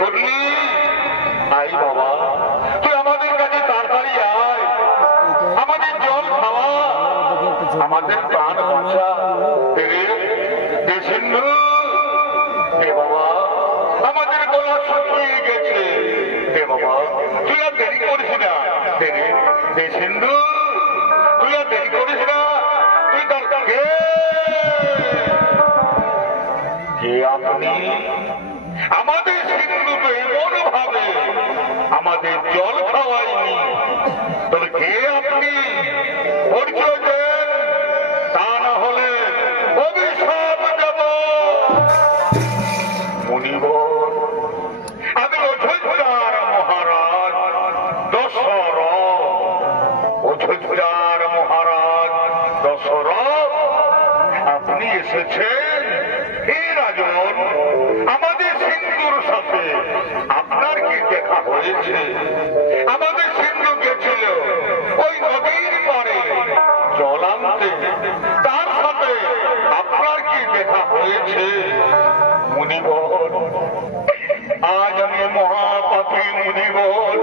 করলি? আই বাবা, তুই আমাদের কাছে তাড়াতাড়ি আয়, আমাদের জল খাওয়া, আমাদের প্রাণ বাঁচা। সিন্ধু হে বাবা, আমাদের গলা শুকিয়ে গেছে। হে বাবা, তুই আর দেরি করিস না। সিন্ধু, তুই আর দেরি করিস না। তুই তার কে আপনি? আমাদের সিন্ধু তো এমন ভাবে আমাদের জল খাওয়ায়নি। তবে কে আপনি? পরিচয় দেন, তা না হলে অভিশাপ দেব। মুনিবর, আমি অযোধ্যার মহারাজ দশরথ। অযোধ্যার মহারাজ দশরথ, আপনি এসেছেন? হে রাজন, আমাদের সিন্ধুর সাথে আপনার কি দেখা হয়েছে? আমাদের সিন্ধু গেছিল ওই নদীর পারে জল আনতে, তার সাথে আপনার কি দেখা হয়েছে? মুনিবর, আজ আমি মহাপাপী। মুনিবর,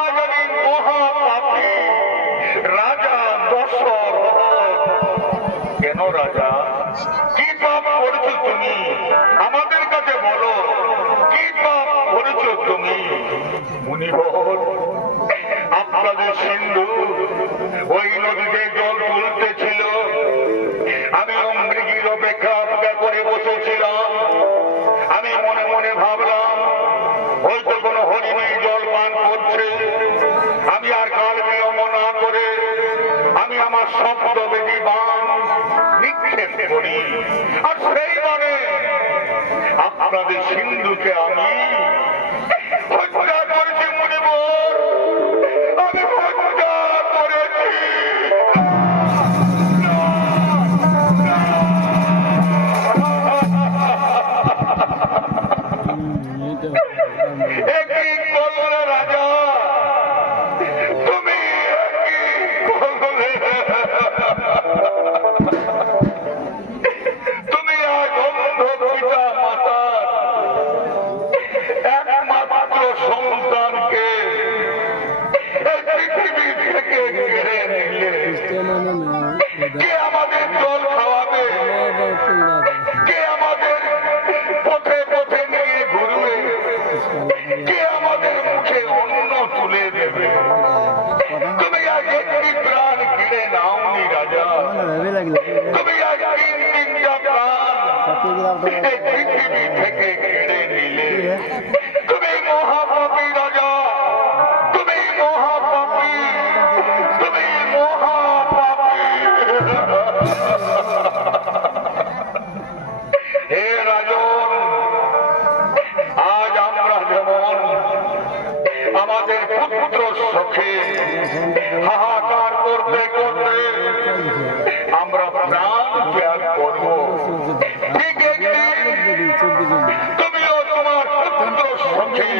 আজ আমি মহাপাপী রাজা দশরথ। কেন রাজা, কি পাপ করেছো তুমি? আমাদের কাছে বলো, কি পাপ করেছো তুমি? মুনিবর, আপনাদের সিন্ধু ওই নদীতে জল তুলতেছিল, আমি অমৃগীর অপেক্ষা করে বসেছিলাম। আমি মনে মনে ভাবলাম হয়তো কোনো হরিণী জল পান করছে। আমি আর কাল বিলম্ব না করে আমি আমার শব্দবেদী বাণ নিক্ষেপ করি, আর সেইবারে আপনাদের সিন্ধুকে আমি হত্যা করেছি। মুনিবর, আমি হত্যা করেছি। একই বললে রাজা, তুমি একই বললে। তুমি আজ অন্ধ পিতা মাতার একমাত্র সন্তানকে এই পৃথিবী থেকে কেড়ে নিলে। কে আমাদের জল খাওয়াবে? কে আমাদের পথে পথে নিয়ে ঘুরবে? কে আমাদের মুখে অন্ন তুলে দেবে? তুমি আজ একটি প্রাণ কিনে নাওনি রাজা। তুমি আজ তিনটা প্রাণ এই পৃথিবী থেকে কেড়ে নিলে। তুমি মহাপাপী রাজা, তুমি মহাপাপী, তুমি মহাপাপী। হে রাজন, আজ আমরা যেমন আমাদের পুত্র সখে হাহাকার করতে করতে আমরা প্রাণ ত্যাগ করব, ঠিক তুমিও তোমার পুত্র সখে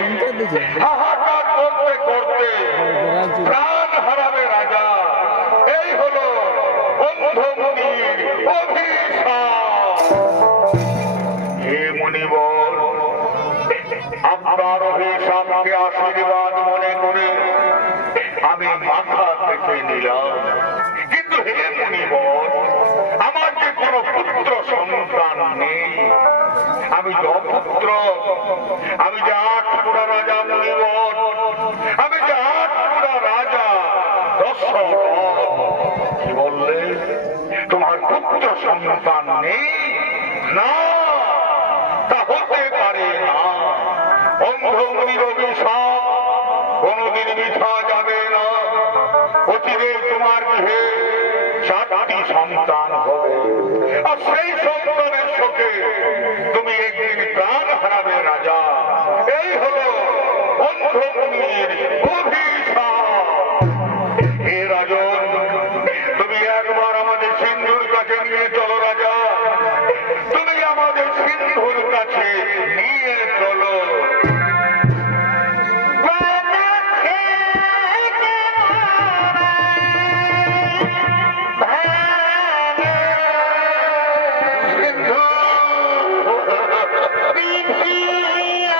হাহাকার করতে করতে প্রাণ হারাবে রাজা। এই হলো অন্ধমুনির অভিশাপ। হে মুনিবর, আপনার অভিশাপকে আশীর্বাদ মনে করে আমি মাথা থেকে নিলাম। কিন্তু হে মুনিবর, আমার যে কোনো পুত্র সন্তান নেই, আমি যে অপুত্র, আমি যে আটপুরা রাজা। মুনিবর, আমি যে আটপুরা রাজা দশরথ। কি বললে? তোমার পুত্র সন্তান নেই? না, তা হতে পারে না। অন্ধমুনির অভিশাপ কোনদিন মিথ্যা যাবে না। অচিরে তোমার গৃহে 4টি সন্তান হবে, আর সেই সন্তানের শোকে তুমি একদিন প্রাণ হারাবে রাজা। এই হলো অন্ধমুনির অভিশাপ। হে রাজন, তুমি একবার আমাদের সিন্ধুর কাছে নিয়ে চলো রাজা। তুমি আমাদের সিন্ধুর কাছে নিয়ে চলো।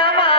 আমার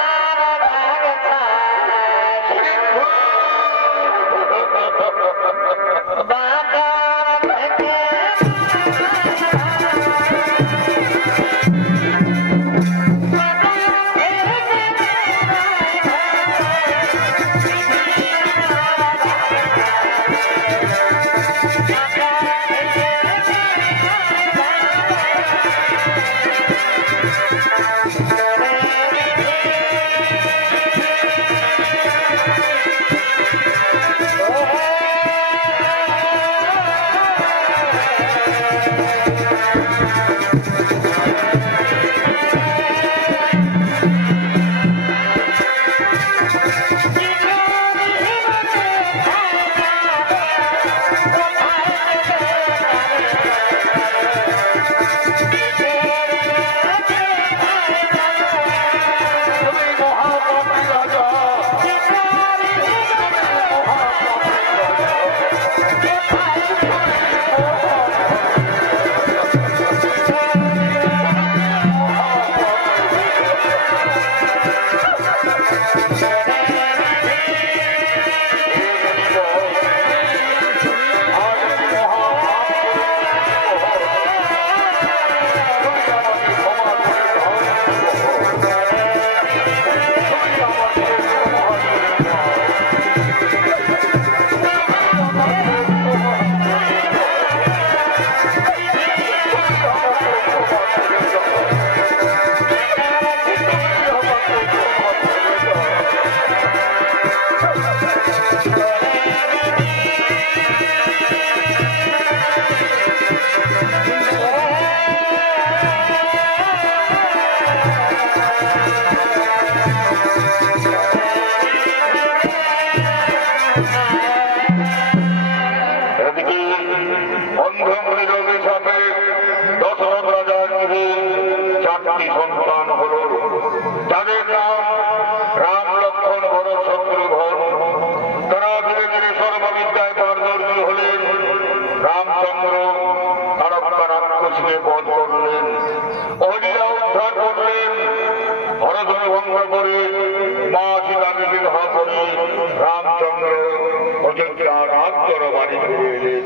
বাড়ি ফিরে এলেন।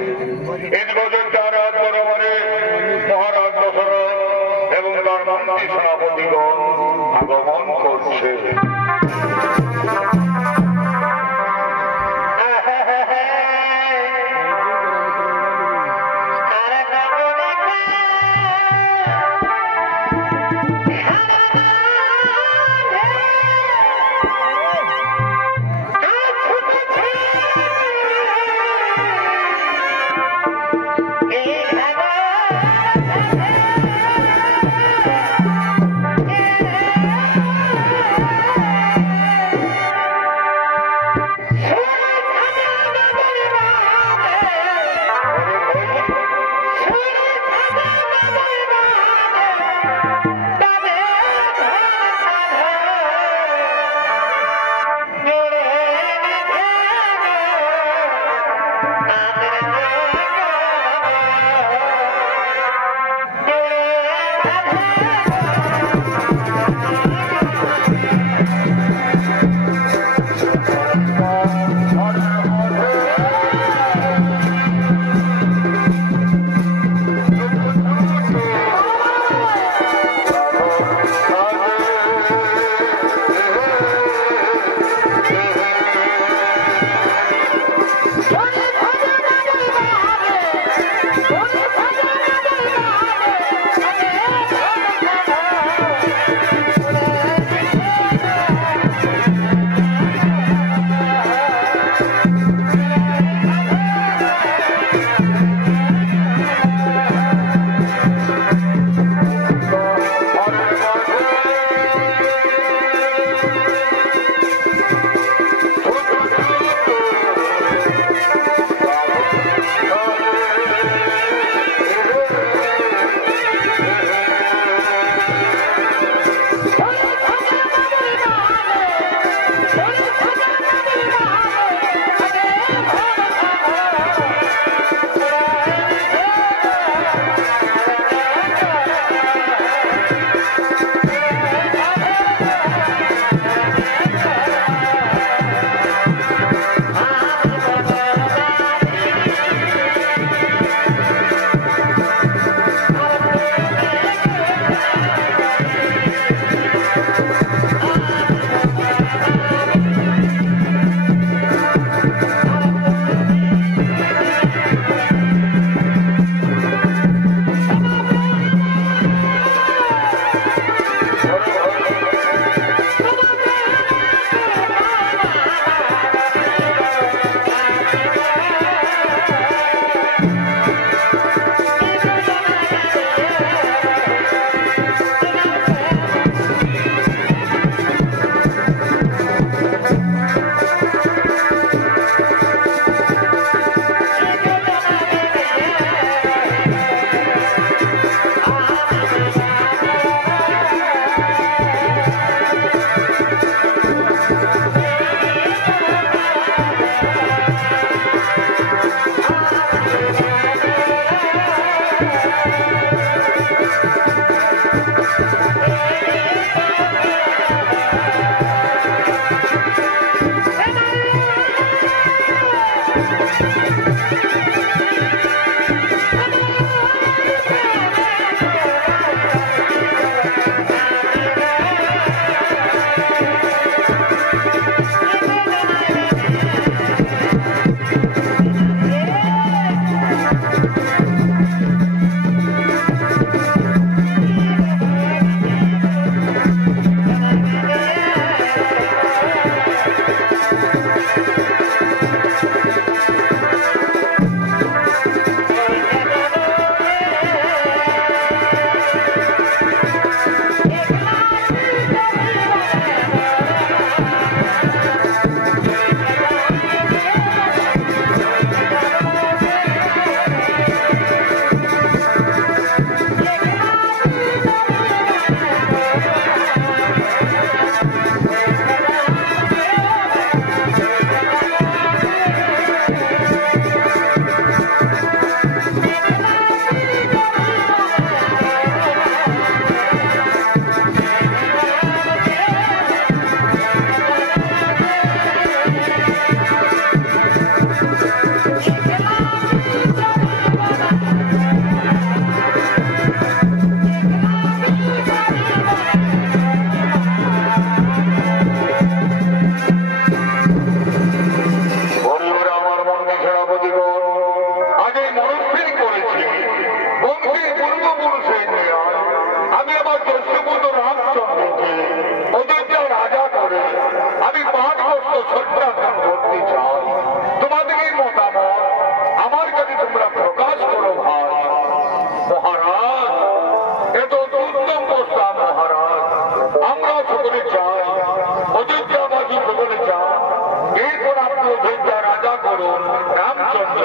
ইন্দ্রদের দ্বারা দরবারে মহারাজ দশরথ এবং তার মন্ত্রী সেনাপতিগণ আগমন করছে।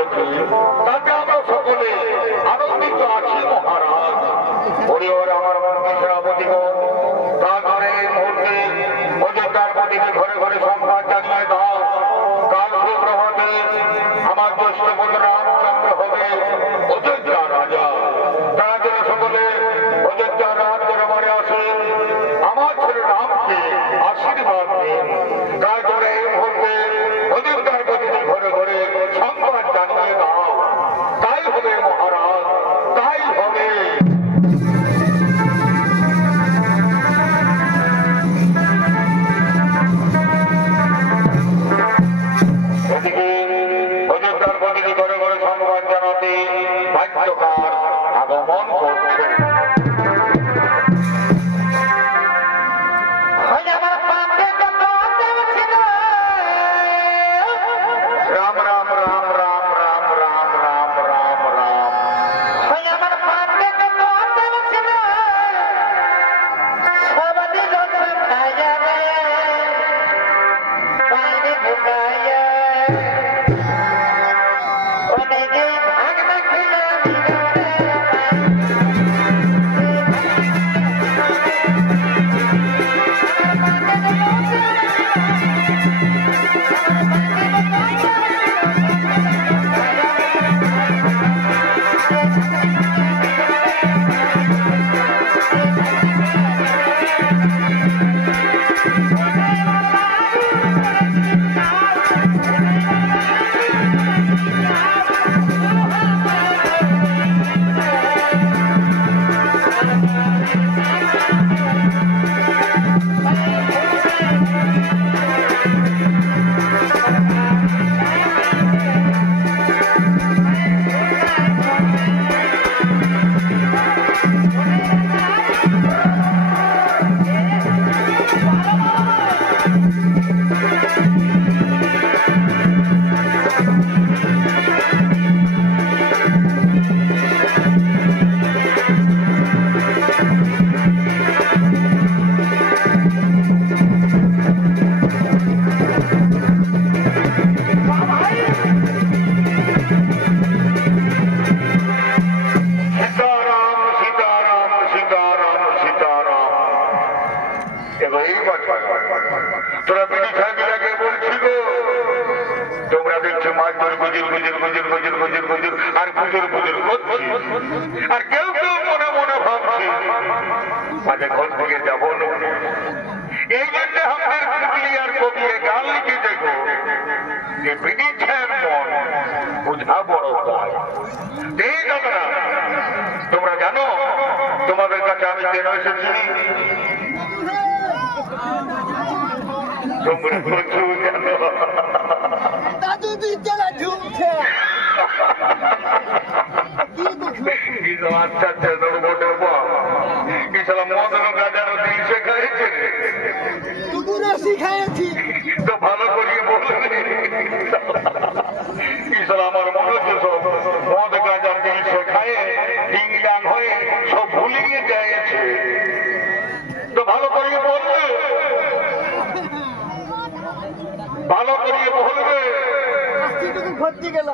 করেছে তাতে আমরা সকলে আনন্দিত আছি মহারাজ। হরিহর আমার মন্ত্রী সেনাপতিগণ, তারপরে এই মুহূর্তে অযোধ্যার প্রতিটি ঘরে ঘরে সংবাদ জানিয়ে দাও, কাল সুপ্রভাতে আমার জ্যেষ্ঠ পুত্র রামচন্দ্র হবে অযোধ্যার রাজা। তারা যেন সকলে অযোধ্যার রাজ দরবারে আসেন, আমার ছেলে রামকে আশীর্বাদ দিন। তারপরে এই মুহূর্তে অযোধ্যার প্রতিটি ঘরে ঘরে সংবাদ জানিয়ে দাও। তাই হবে মহারাজ, তাই হবে। এদিকে অযোধ্যার প্রতিটি ঘরে ঘরে সংবাদ জানাতে ভাগ্যকার আগমন করছে। রাম রাম রাম রাম রাম রাম রাম রাম রাম। তোরা বিড়ি খাবি আগে বলছিল, তোমরা দেখছো মাছ ধরে গুজুর গুজুর গুজুর গুজুর গুজুর গুজুর আর গুজুর গুজুর করছি। আর কেউ কেউ মনে মনে ভাবছে মাঝে ঘর থেকে যাবো না। এই জন্য আমাদের কুকলি আর কবি গান লিখে দেখো যে বিড়ি খেয়ে মন বুঝা বড় কাজ। ঠিক আছে না? তোমরা জানো তোমাদের কাছে আমি কেন এসেছি? তোমরা প্রচুর জানো। দাদু বিদ্যালয় ঢুকছে আচ্ছা আচ্ছা বটে মদন গাজানো দিন শেখাইছে শিখাইছি তো ভালো করিয়ে বলবে। আমার মনে হচ্ছে সব মদ গাজার দিন শেখায় ডিংলাং হয়ে সব ভুলিয়ে যাইছে। তো ভালো করিয়ে বলবে, ভালো করিয়ে বলবে। ভর্তি গেল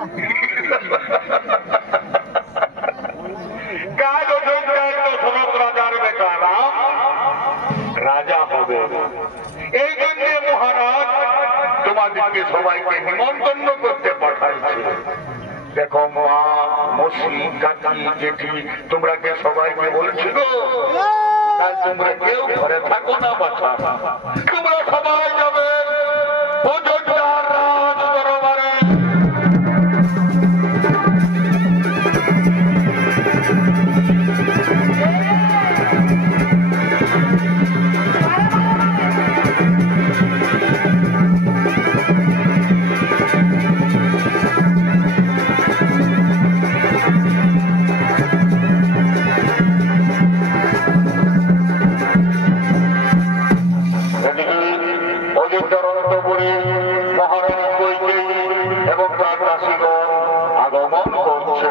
কাজ অযোধ্যায় দশরথ রাজার বেটা রাম রাজা হবে। এই জন্য মহারাজ তোমাদেরকে সবাইকে নিমন্ত্রণ করতে পাঠাইছে। দেখো মা, মসি, কাকি, জেঠি, তোমরা কে সবাইকে বলছিল তাই তোমরা কেউ ঘরে থাকো না বাছা, তোমরা সবাই যাবে অযোধ্যার রাজ দরবারে। অযোধ্যার অন্তপুরে মহারানী কৈকেয়ী এবং তার দাসীগণ আগমন করছে।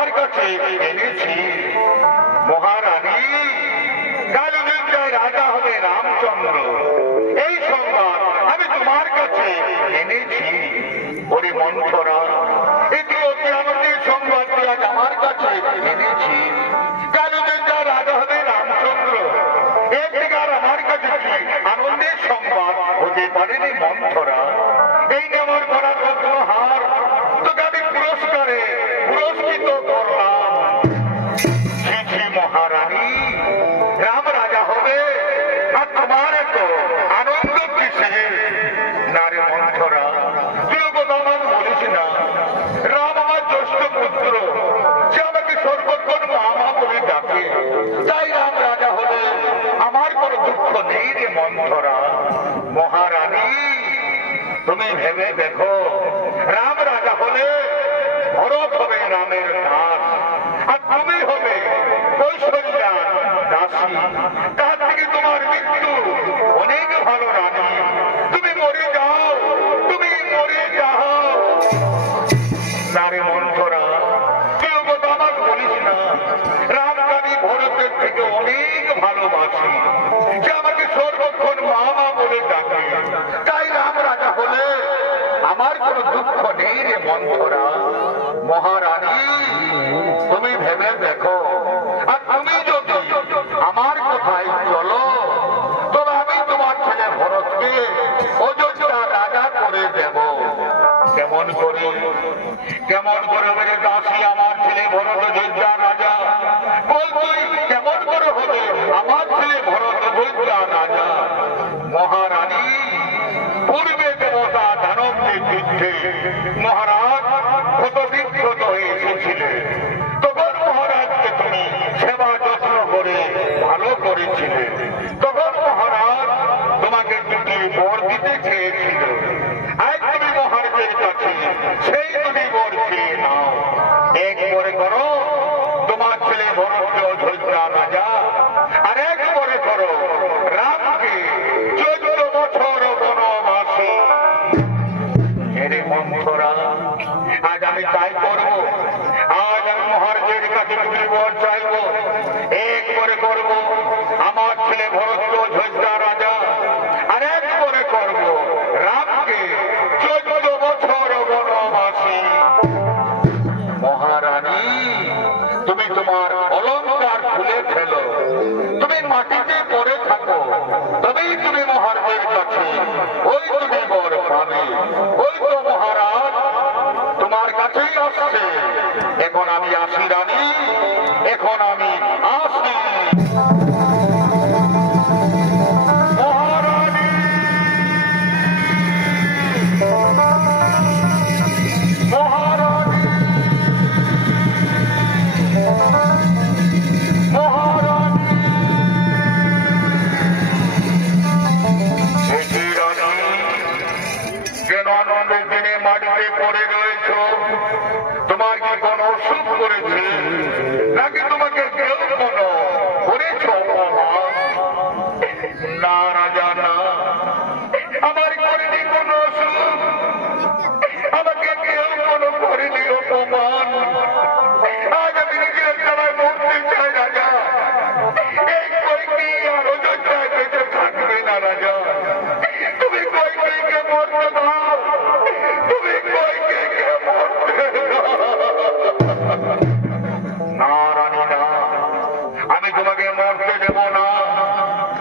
তোমার কাছে এনেছি মহারানী। কালবিদ্যায় রাজা হবে রামচন্দ্র, এই সংবাদ আমি তোমার কাছে এনেছি। ওরে মন্থরা, এটি অতি আনন্দের সংবাদ আজ আমার কাছে এনেছি। কালবিদ্যায় রাজা হবে রামচন্দ্র, এর থেকে আর আমার কাছে কি আনন্দের সংবাদ হতে পারেনি মন্থরা? এই নেওয়ার করার রত্নহার তোকে আমি পুরস্কারে পুরস্কৃত করলাম। ছি মহারানী, রাম রাজা হবে আর তোমার এত আনন্দ কিসে? না রে মন্থরা, তুই কথা আমার বলিস না। রাম আমার জ্যেষ্ঠ পুত্র, সে আমাকে সর্বক্ষণ মামা বলে ডাকে, তাই রাম রাজা হলে আমার কোনো দুঃখ নেই রে মন্থরা। মহারানী, তুমি ভেবে দেখো, রাম রাজা হলে ভরত হবে রামের দাস, আর তুমি হবে কৌশল্যা দাসী। তার থেকে তোমার মৃত্যু অনেক ভালো রানী। তুমি মরে যাও, তুমি মরে যাও। নারে মন্থরা, কেউ কথা আমার বলিস না। রামকে আমি ভরতের থেকে অনেক ভালোবাসি, সে আমাকে সর্বক্ষণ মামা বলে ডাকে, তাই রাম রাজা হলে আমার কোনো দুঃখ নেই রে মন্থরা। মহারানী, তুমি ভেবে দেখো, আর তুমি যদি আমার কথায় চলো, তবে আমি তোমার ছেলে ভরতকে অযোধ্যা রাজা করে দেব। কেমন করে মেরে দাসী আমার ছেলে ভরত অযোধ্যা রাজা? বল তুই, কেমন করে হবে আমার ছেলে ভরত অযোধ্যা রাজা? মহারানী, পূর্বে দেবতা দানবদের যুদ্ধে মহারাজ ক্ষতবিক্ষত হয়ে এসেছিলেন, তখন মহারাজকে তুমি সেবা যত্ন করে ভালো করেছিলে। তখন মহারাজ তোমাকে দুটি বর দিতে চেয়েছিল। আজ তুমি মহারাজের কাছে সেই দুটি বর চেয়ে নাও। এক বরে করো তোমার ছেলে ভরতকে অযোধ্যা রাজা, আর এক বরে করো রামকে 14 বছর বনবাসী। এরে মন্থরা, আজ আমি তাই করবো। আজ আমি মহারাজের কাছে দুটি বর চাইব। এক করে করবো আমার ছেলে ভরতকে অযোধ্যা রাজা, আর এক করে করবো রামকে 14 বছর বনবাসী। মহারানী, তুমি তোমার অলঙ্কার খুলে ফেলো, তুমি মাটিতে পড়ে থাকো, তবেই তুমি মহারাজের কাছে ওই দুটি বর পাবে। ওই তো মহারাজ তোমার কাছেই আসছে। এখন আমি আসি রানী, এখন আমি আসি। মহারানী, মহারানী, মহারানী। কেন আনন্দের দিনে মাটিতে পড়ে রয়েছ? তোমার কি কোনো অসুখ করেছে, নাকি তোমাকে কেউ কোনো করেছ অপমান? না রাজা, না, আমার করেনি কোনো অসুখ, আমাকে কেউ কোনো করেনি অপমান। আজ আমি নিজের খেলায় মরতে চাই রাজা। এই কয়েকটি আর অযোধ্যায় বেঁচে থাকবে না রাজা। তুমি কয়েকটিকে মরতে দাও, তুমি কয়েকটিকে মরতে দাও। না রানী, না, আমি তোমাকে মরতে দেব না।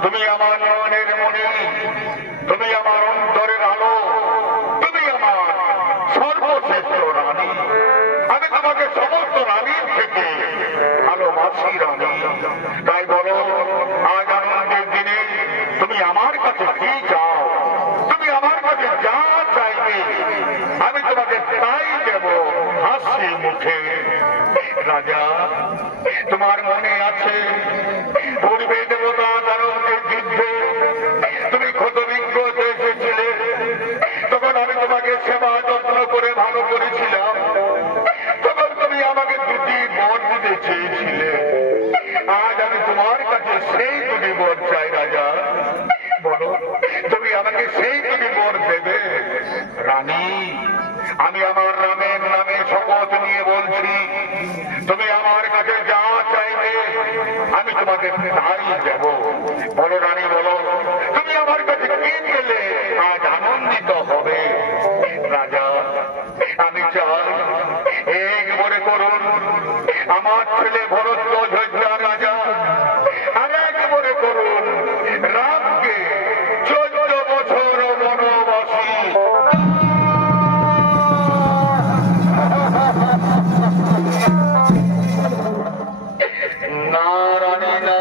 তুমি আমার নয়নের মণি, তুমি আমার অন্তরের আলো, তুমি আমার সর্বশ্রেষ্ঠ রানী। আমি তোমাকে সমস্ত রানীর থেকে ভালোবাসি রানী। তাই বলো, আজ আনন্দের দিনে তুমি আমার কাছে কি চাও? তুমি আমার কাছে যা চাইবে আমি তোমাকে তাই দেব হাসি মুখে। রাজা, তোমার মনে আছে পূর্বে দেবতা দানবদের যুদ্ধে তুমি ক্ষতবিক্ষত এসেছিলে, তখন আমি তোমাকে সেবা যত্ন করে ভালো করেছিলাম। তখন তুমি আমাকে দুটি বর দিতে চেয়েছিলে। আজ আমি তোমার কাছে সেই দুটি বর চাই রাজা। বলো, তুমি আমাকে সেই দুটি বর দেবে? রানী, আমি আমার রামের নামে শপথ নিয়ে বলছি, তুমি তোমাকে তাই দেব। বলো রানী বলো, তুমি আমার কাছে কি পেলে আজ আনন্দিত হবে? রাজা, আমি চাই এই মনে করুন আমার ছেলে ভরত অযোধ্যা রাজা, আর এক মনে করুন রামকে 14 বছর বনবাসী। না রানী না,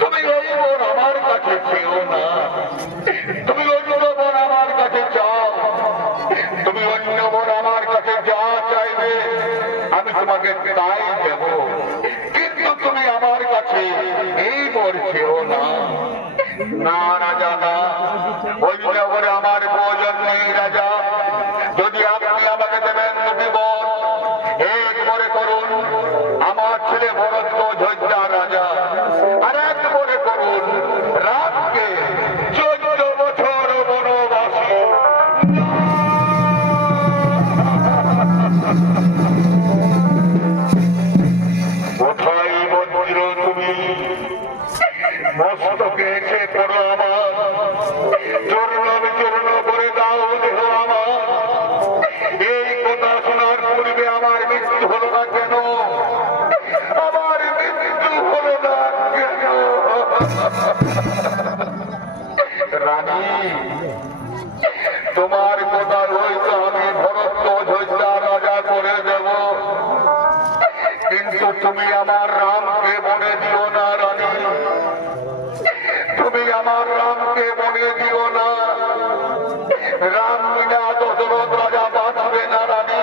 তুমি এই বোন আমার কাছে চেও না, তুমি অন্য বোন আমার কাছে চাও, তুমি অন্য বোন আমার কাছে যা চাইবে আমি তোমাকে তাই দেব, কিন্তু তুমি আমার কাছে এই বোন চেও না। না রাজা না, ওই জগরে আমার প্রয়োজন নেই রাজা। যদি আপনি আমাকে দেবেন দুটি বোন, এক মনে করুন আমার ছেলে ভরত অযোধ্যা রাজা, আর এক মনে করুন রামকে 14 বছর বনবাসী। কোথায় বজ্র তুমি মস্তকে এসে পড়ো আমার, চূর্ণ বিচূর্ণ করে দাও দেহ আমার। এই কথা শোনার পূর্বে আমার মৃত্যু হলো না কেন? আমার মৃত্যু হলো না কেন? রানী, তোমার কথা হয়তো আমি ভরত অযোধ্যা রাজা করে দেব, কিন্তু তুমি আমার রামকে বনে দিও না রানী, তুমি আমার রামকে বনে দিও না। রাম বিনা দশরথ রাজা বাঁচবে না রানী,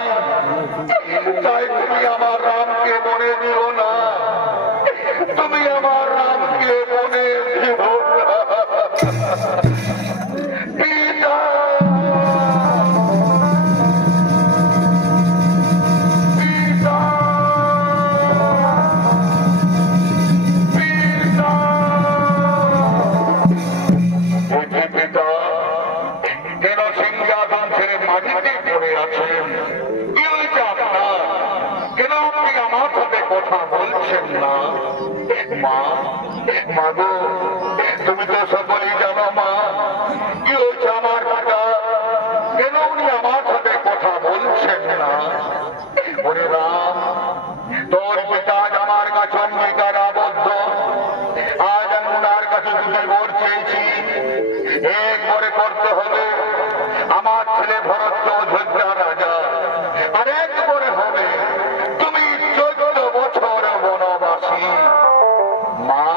তাই তুমি আমার রামকে বনে দিও না, তুমি আমার রামকে বনে দিও না। পিতা, পিতা, পিতা, কেন সিংহাসন ছেড়ে মাটিতে পড়ে আছেন? কি হয়েছে আপনার? কেন আপনি আমার সাথে কথা বলছেন না? মা, মা গো, তুমি তো সকলেই জানো মা, কি হয়েছে আমার পিতা? কেন উনি আমার সাথে কথা বলছেন না? ওরে রাম, তোর পিতা আজ আমার কাছে অঙ্গীকার আবদ্ধ, আজ আমি ওনার কাছে দুটি বর চেয়েছি, এক করে করতে হবে আমার ছেলে ভরত অযোধ্যা রাজা, আর এক করে হবে তুমি 14 বছর বনবাসী। মা,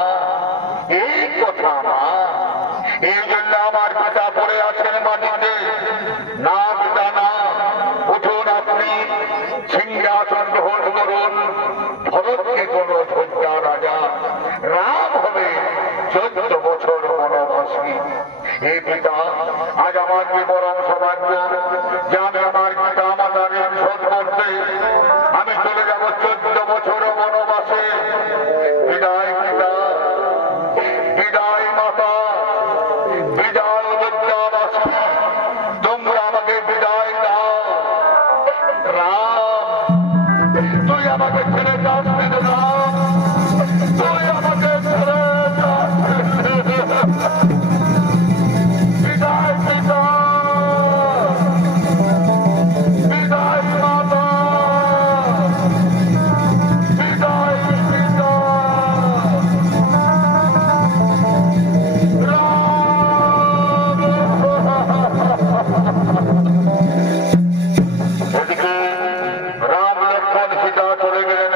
এই কথা মা, এই জন্য আমার পিতা পড়ে আছেন মাটিতে। না পিতা না, উঠুন আপনি, সিংহাসন গ্রহণ করুন, ভরতকে কোন অযোধ্যা রাজা, রাম হবে 14 বছর বনবাসী। এই পিতা, আজ আমার কি বরং সৌভাগ্য যে আমি আমার পিতা মাতার শোধ করতে আমি চলে যাব 14 বছর বনবাসে। বিদায় পিতা, বিদায় মাতা, বিদায় অযোধ্যাবাসী, তোমরা আমাকে বিদায় দাও। রাম, তুই আমাকে ছেড়ে যাস না, তুই আমাকে ছেড়ে যাস। বিদায় পিতা, বিদায় মাতা, বিদায় পিতা। এদিকে রাম লক্ষ্মণ সীতা চলে গেলেন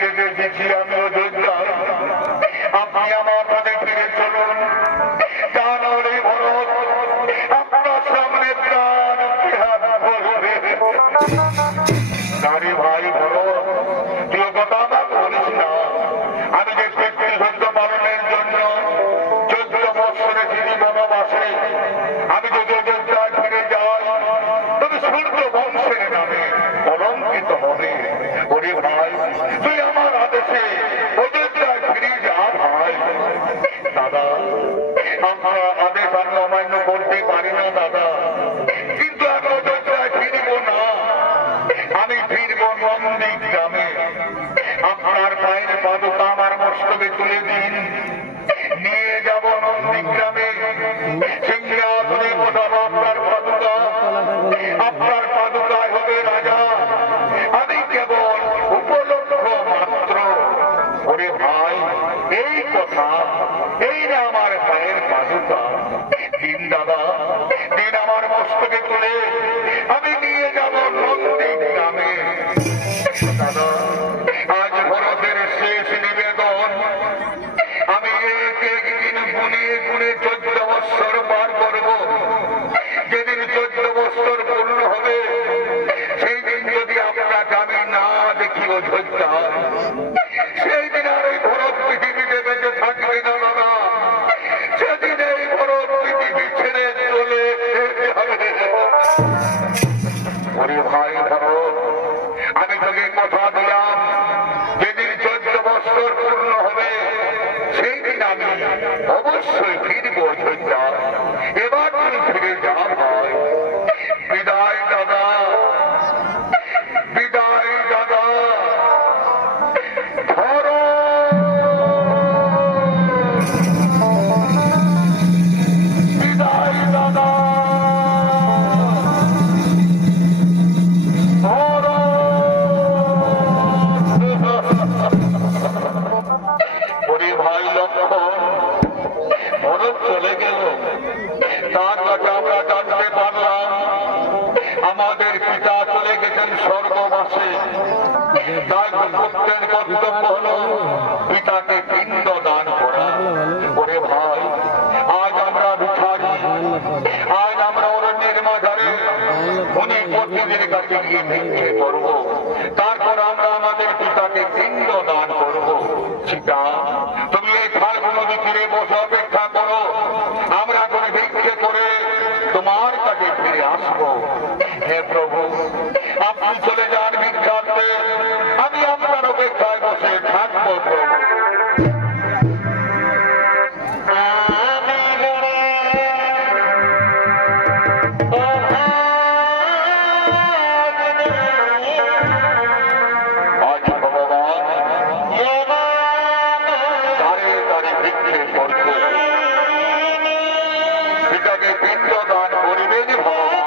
যেতে এসেছি আমি অযোধ্যা, আপনি আমার পথে ফিরে চলুন, তা নাহলে ভরত আপনার সামনে প্রাণ বিহার করবে। নারী ভাই ভরত, তুই কথা আমাকে বলিস না। আমি যে পিতৃসত্য পালনের জন্য 14 বৎসরে তিনি বনবাসে, আমি যদি অযোধ্যায় ফিরে যাই তবে সূর্য বংশের নামে কলঙ্কিত হবে। ওরে ভাই, তুই আমার আদেশে অযোধ্যায় ফিরে যা ভাই। দাদা, আমরা আদেশ আমি অমান্য করতে পারি না দাদা, কিন্তু আমি অযোধ্যায় ফিরব না। আমি ফিরব নন্দী গ্রামে। আপনার পায়ের পাদুকা আমার মস্তকে তুলে দিন, নিয়ে যাব নন্দী গ্রামে। সিংহাসনে বসাবো আপনার পাদুকা, আপনার পাদুকায় হবে রাজা, আমি কেবল উপলক্ষ মাত্র। ওরে ভাই, এই কথা, এই না আমার পায়ের পাদুকা। দিন দাদা, দিন আমার মস্তকে তুলে আমি নিয়ে যাব নন্দী গ্রামে। দাদা, আজ ভরতের শেষ নিবেদন, আমি একদিন গুনিয়ে গুনে 14 বৎসর পার করব। যেদিন 14 বৎসর পূর্ণ হবে, সেই দিন যদি আপনাকে আমি না দেখি অযোধ্যা, সেই দিন আর এই ভরত পৃথিবীতে বেঁচে থাকবে না দাদা। সেদিন এই ভরত পৃথিবী ছেড়ে চলে যাবে। ওরে ভাই ভরত, আমি তোকে কথা দিলাম, যেদিন 14 বৎসর পূর্ণ হবে সেই দিন আমি অবশ্যই ফিরব অযোধ্যা। এবার তুই ফিরে যা ভাই। বিদায় দাদা, বিদায় দাদা। ধরো বিদায় দাদা। ওরে ভাই লক্ষণ, ভরত চলে গেল, তার কাছে আমরা জানতে পারলাম আমাদের পিতা চলে গেছেন স্বর্গবাসে। তাই পুত্রের কর্তব্য হলো পিতাকে পিণ্ড দান করা। ওরে ভাই, আজ আমরা ভিখারি, আজ আমরা অরণ্যের মাঝারে উনি পত্নীদের কাছে গিয়ে ভিক্ষে করব, তারপর আমরা আমাদের পিতাকে পিণ্ড দান করব। সীতা, তুমি এই খাল নদী তীরে বসে অপেক্ষা করো, আমরা এখন ভিক্ষে করে তোমার কাছে ফিরে আসবো। হে প্রভু, আপনি চলে যান ভিক্ষার্থে, আমি আপনার অপেক্ষায় বসে থাকবো প্রভু। আজ ভগবান দাঁড়িয়ে দাঁড়িয়ে ভিক্ষে করছে, পিতাকে পিণ্ড দান করিবেন ভগবান।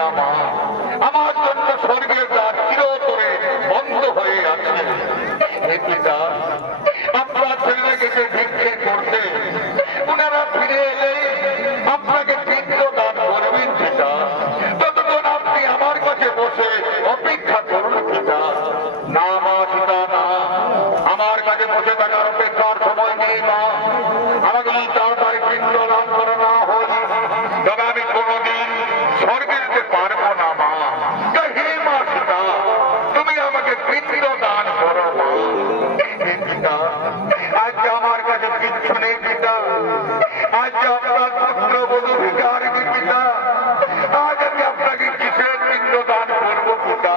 না মা, আমার জন্য স্বর্গের দ্বার চিরতরে বন্ধ হয়ে আছে। হে পিতা, আপনার ছেলে গেছে ভিক্ষে করতে, ওনারা ফিরে এলে আপনাকে পিণ্ড দান করবেন পিতা। ততক্ষণ আপনি আমার কাছে বসে অপেক্ষা করুন পিতা। না মা সীতা, না, আমার কাছে বসে থাকার অপেক্ষার সময় নেই মা। আমাকে তাড়াতাড়ি পিণ্ড দান করে না হয় তবে আমি কোনোদিন স্বর্গে যেতে পারবো না মা। হে মা সীতা, তুমি আমাকে পিণ্ড দান করো মা। হে পিতা, আজকে আমার কাছে কিচ্ছু নেই পিতা। আজকে আপনার পুত্র বধূ ভিকার কি পিতা। আজ আমি আপনাকে কিসের পিণ্ড দান করবো পিতা?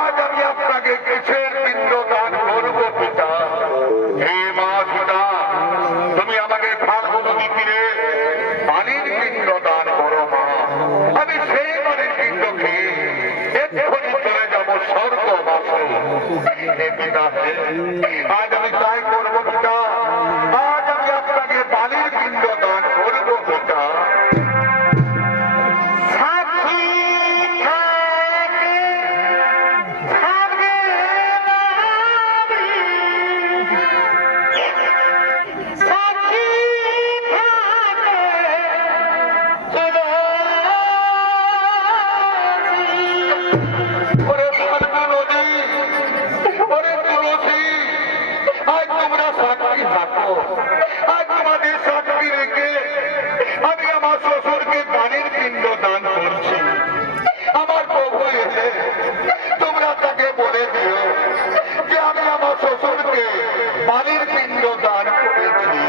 আজ আমি আপনাকে কিসের পিণ্ড দান করবো পিতা? হে মা সীতা, তুমি আমাকে ভাগবতী তীরে পানির পিণ্ড দান করো মা। আমি সেই পানির পিণ্ড খেয়ে এক্ষুনি চলে যাবো স্বর্গবাসে। হে পিতা, আজ আমি তাই করবো পিতা। আজ আমি আপনাকে পানির পিণ্ড দান করবো পিতা। ওরে ফাল্গু নদী, ওরে তুলসী, আজ তোমরা সাক্ষী থাকো। আজ তোমাদের সাক্ষী রেখে আমি আমার শ্বশুরকে পানির পিণ্ড দান করছি। আমার প্রভু এলে তোমরা তাকে বলে দিও যে আমি আমার শ্বশুরকে পানির পিণ্ড দান করেছি।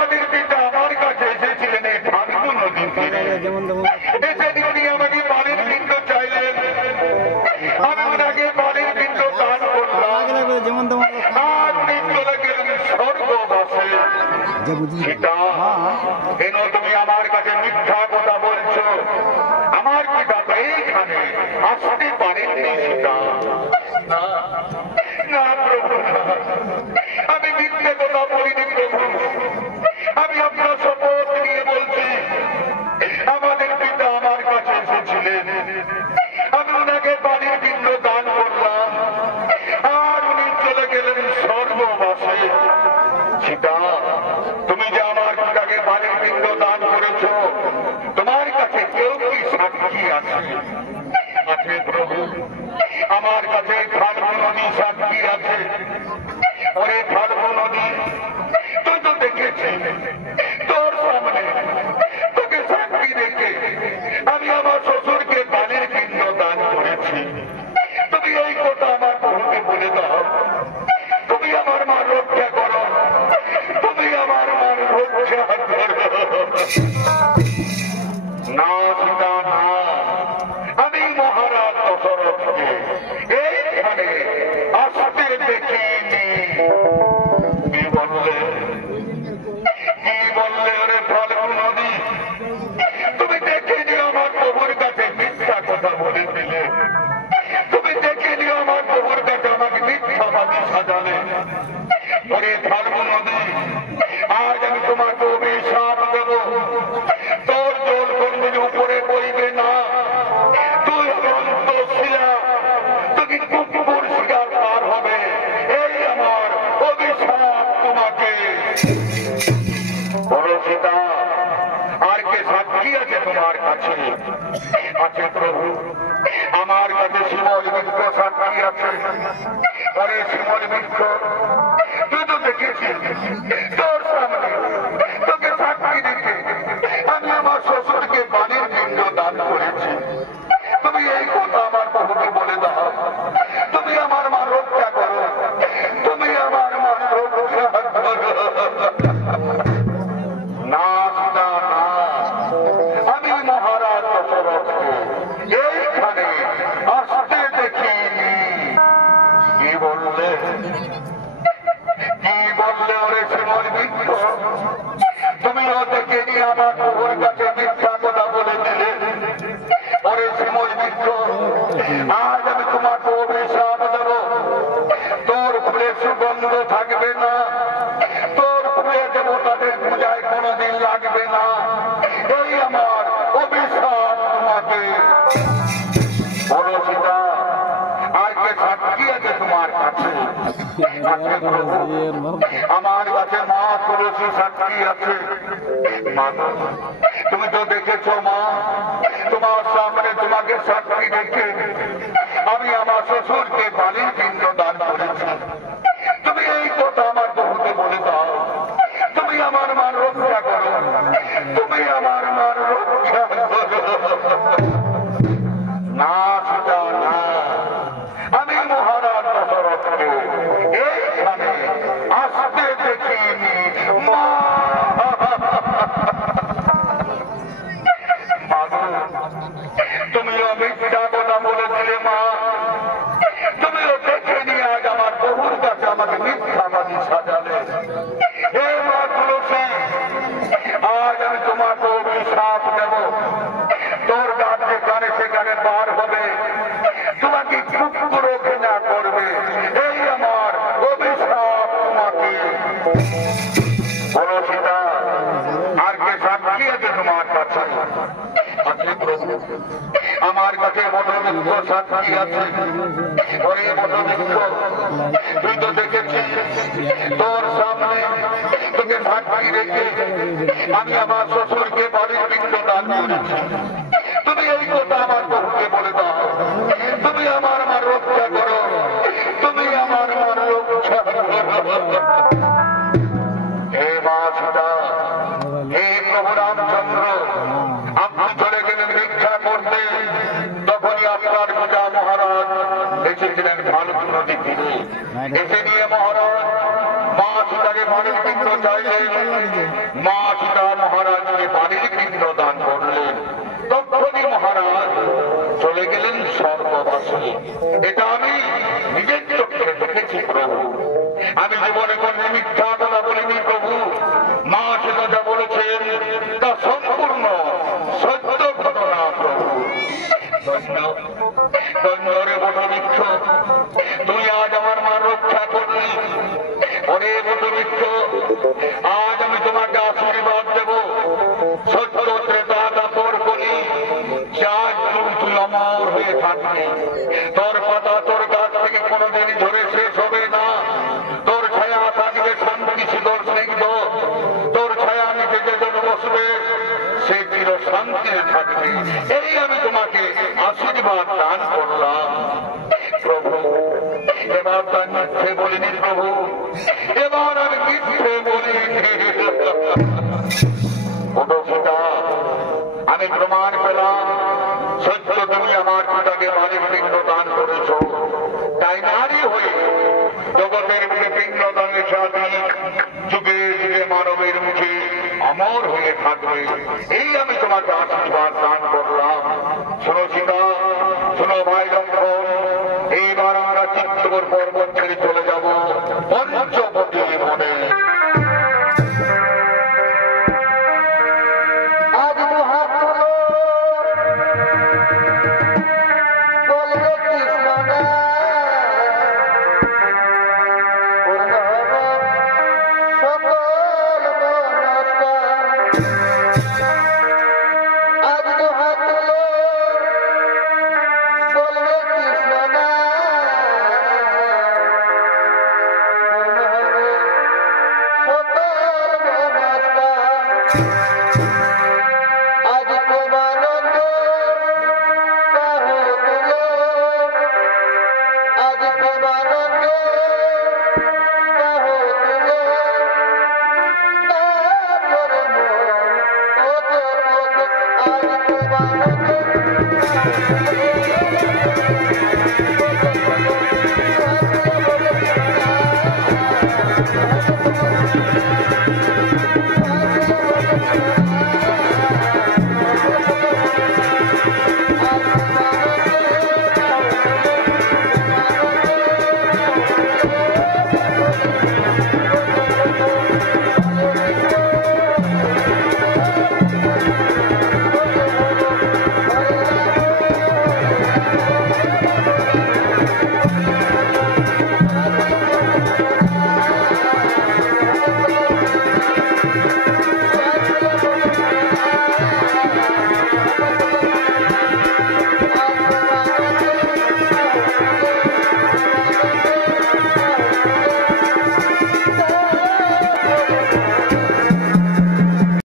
আমাদের পিতা আমার কাছে এসেছিলেন এই ফাল্গু নদীর তীরে। এসে তিনি আমাকে বালির পিণ্ড চাইলেন, আমি ওনাকে বালির পিণ্ড দান করলাম। আর উনি চলে গেলেন স্বর্গবাসে। সীতা, কেন তুমি আমার কাছে মিথ্যা কথা বলছো? আমার পিতা তো এইখানে আসতে পারেননি। সীতা, না না প্রভু, আমি মিথ্যে কথা বলিনি প্রভু। আমি আপনার শপথ নিয়ে বলছি, আমাদের পিতা আমার কাছে এসেছিলেন, আমি ওনাকে বালির পিণ্ড দান করলাম, আর উনি চলে গেলেন স্বর্গবাসে। সীতা, তুমি যে আমার পিতাকে বালির পিণ্ড দান করেছ, তোমার কাছে কেউ কি সাক্ষী আছে? আছে প্রভু, আমার কাছে ফাল্গু নদী সাক্ষী আছে। ওরে ফাল্গু নদী, তুই তো দেখেছি তোর সামনে, তোকে সাক্ষী রেখে আমি আমার শ্বশুরকে বালির পিণ্ড দান করেছি। তুমি এই কথা আমার প্রভুকে বলে দাও, তুমি আমার মান রক্ষা করো, তুমি আমার মান রক্ষা করো। না সীতা, না, আমি মহারাজ দশরথকে এইখানে আসতে দেখিনি। কি বললে, কি বললে? ওরে ফাল্গু নদী, তুমি দেখিনি আমার প্রভুর কাছে মিথ্যা কথা বলে দিলে, তুমি দেখিনি আমার প্রভুর কাছে আমাকে মিথ্যাবাদী সাজালে। ওরে ফাল্গু নদী, আজ আমি তোমাকে অভিশাপ দেব, তোর জল কোনদিন উপরে বইবে না। তুই অনন্ত শিলা, তুমি কুকুর শিকার পার হবে, এই আমার অভিশাপ তোমাকে। বলো সীতা, আর কে সাক্ষী আছে তোমার কাছে? আছে প্রভু, আমার কাছে শিমল বৃক্ষ সাক্ষী আছে। পরে শিমল বৃক্ষ, তুই তো দেখেছিস তোর সামনে, তোকে সাক্ষী রেখে আমি আমার শ্বশুরকে বালির পিণ্ড দান করেছি। তুমি এই কথা আমার প্রভুকে বলে দাও, তুমি আমার মান রক্ষা করো, তুমি আমার মান রক্ষা করো। না সীতা, না, আমি মহারাজ দশরথকে এইখানে আসতে দেখিনি। কি বললে, কি বললে? ওরে শিমল বৃক্ষ, তুমিও দেখেনি আমার প্রভুর কাছে মিথ্যা কথা বলে দিলে। ওরে শিমল বৃক্ষ, আজ আমি তোমাকে অভিশাপ দেব, তোর ফুলে সুগন্ধ থাকবে না, তোর ফুলে দেবতাদের পূজায় কোনোদিন লাগবে না, এই আমার অভিশাপ তোমাকে। বলো সীতা, আজকে সাক্ষী আছে তোমার কাছে? আছে প্রভু, আমার কাছে মা তুলসী সাক্ষী আছে। মা, তুমি তো দেখেছো মা, তোমার সামনে তোমাকে সাক্ষী রেখে আমি আমার শ্বশুরকে বালির পিণ্ড দান করেছি। তুমি এই কথা আমার প্রভুকে বলে দাও, তুমি আমার মান রক্ষা করো, তুমি আমার মান রক্ষা করো। না সীতা, না, আমি মহারাজ দশরথকে এইখানে আসতে দেখিনি। মা, তুমিও মিথ্যা কথা বলেছিলে মা, তুমিও দেখেনি আজ আমার প্রভুর কাছে আমাকে মিথ্যাবাদী সাজালে। হে মা তুলসী, আজ আমি তোমাকে অভিশাপ দেব, তোর গাছ যেখানে সেখানে বার হবে, তোমাকে কুকুর ঘৃণা করবে, এই আমার অভিশাপ তোমাকে। বলো সীতা, আর কে সাক্ষী আছে তোমার কাছে? আছে প্রভু, আমার কাছে বটবৃক্ষ সাক্ষী আছে। ওরে বটবৃক্ষ, তুই তো দেখেছিস তোর সামনে, তোকে সাক্ষী রেখে আমি আমার শ্বশুরকে বালির পিণ্ড দান করেছি। তুমি এই কথা আমার প্রভুকে বলে দাও, তুমি আমার মান রক্ষা করো, তুমি আমার মান রক্ষা করো। হে মা সীতা, হে প্রভু রামচন্দ্র, আপনি চলে গেলেন ভিক্ষা করতে, তখনই আপনার পিতা মহারাজ এসেছিলেন ফাল্গু নদী তীরে। এসে নিয়ে মহারাজ মা সীতাকে বালির পিণ্ড চাইলেন। মা সীতা মহারাজকে বাড়ির পিণ্ড দান করলেন, তখনই মহারাজ চলে গেলেন স্বর্গবাসী। এটা আমি নিজের চোখে দেখেছি প্রভু। আমি জীবনে কোনো মিথ্যা কথা বলিনি প্রভু। মা সীতা যা বলেছেন তা সম্পূর্ণ সত্য ঘটনা প্রভু। ধন্যরে বটবৃক্ষ, তুই আজ আমার মা রক্ষা করলি। ওরে বটবৃক্ষ, আজ আমি তোমাকে আশীর্বাদ দেব। সত্য ত্রেতা দাপর করি, চার যুগ তুই অমর হয়ে থাকবি। তোর পাতা তোর গাছ থেকে কোনোদিন ধরে শেষ হবে না। তোর ছায়া থাকবে শান্তি শীতল স্নিগ্ধ। তোর ছায়া নিচে যে জন বসবে সে চির শান্তিতে থাকবে। এই আমি তোমাকে আশীর্বাদ দান করলাম প্রভু। এবার তার মিথ্যে বলিনি প্রভু, এবার আমি মিথ্যে বলিনি। সীতা, আমি প্রমাণ পেলাম সত্য তুমি আমার পিতাকে বাড়ির পিণ্ড দান করেছ। তাই নারী হয়ে জগতের মুখে পিণ্ড দানের সাথে যুগে যুগে মানবের মুখে অমর হয়ে থাকবে। এই আমি তোমাকে আশীর্বাদ দান করলাম।